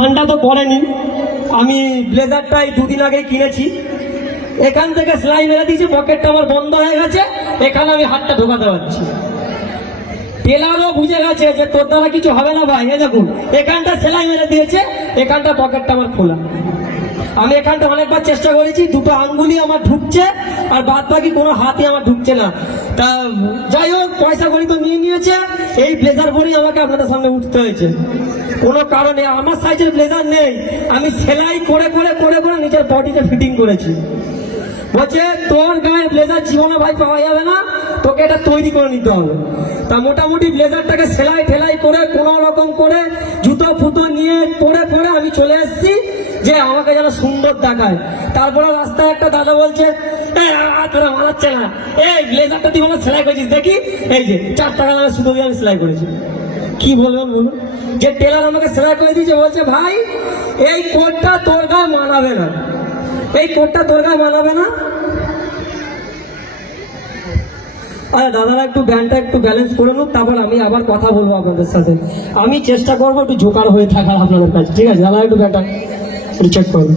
ঠান্ডা তো পড়েনি, আমি ব্লেজারটাই দুদিন আগে কিনেছি। এখান থেকে সেলাই মেরে দিয়েছি, পকেটটা আমার বন্ধ হয়ে গেছে, এখানে আমি হাতটা ঢোকাতে পারছি। টেলারও বুঝে গেছে যে তোর দ্বারা কিছু হবে না ভাই। এই দেখুন এখানটা সেলাই মেরে দিয়েছে, এখানটা পকেটটা আমার খোলা। আমি এখানটা অনেকবার চেষ্টা করেছি, দুটো আঙ্গুলি আমার ঢুকছে আর বাদ বাকি কোনো হাতই আমার ঢুকছে না। তা যাই হোক, পয়সা করি তো নিয়ে নিয়েছে, এই ব্লেজার পরেই আমাকে আপনাদের সামনে উঠতে হয়েছে। কোনো কারণে আমার সাইজের ব্লেজার নেই, আমি সেলাই করে করে করে করে নিজের বডিতে ফিটিং করেছি। বলছে তোর গায়ে ব্লেজার জীবনে ভাই পাওয়া যাবে না, তোকে এটা তৈরি করে নিতে হবে। তা মোটামুটি ব্লেজারটাকে সেলাই ঠেলাই করে কোনো রকম করে জুতো ফুতো নিয়ে পরে পরে আমি চলে এসেছি যে আমাকে যেন সুন্দর দেখায়। তারপরে রাস্তায় একটা দাদা বলছে, তোরা মানাচ্ছে না, এই ব্লেজারটা তুই আমার সেলাই করেছিস দেখি, এই যে 4 টাকা দামে সুতো দিয়ে আমি সেলাই করেছি। কি বলবেন বলুন? যে টেলার আমাকে সেলাই করে দিয়েছে, বলছে ভাই এই কোটটা তোর গায়ে মানাবে না, এই কোটটা তোর গায়ে মানাবে না। আরে দাদারা একটু ব্যান্ডটা একটু ব্যালেন্স করে নিন, তারপর আমি আবার কথা বলবো আপনাদের সাথে। আমি চেষ্টা করবো একটু জোকার হয়ে থাকার আপনাদের কাছে, ঠিক আছে? দাদা একটু ব্যান্ডটা চেক করুন।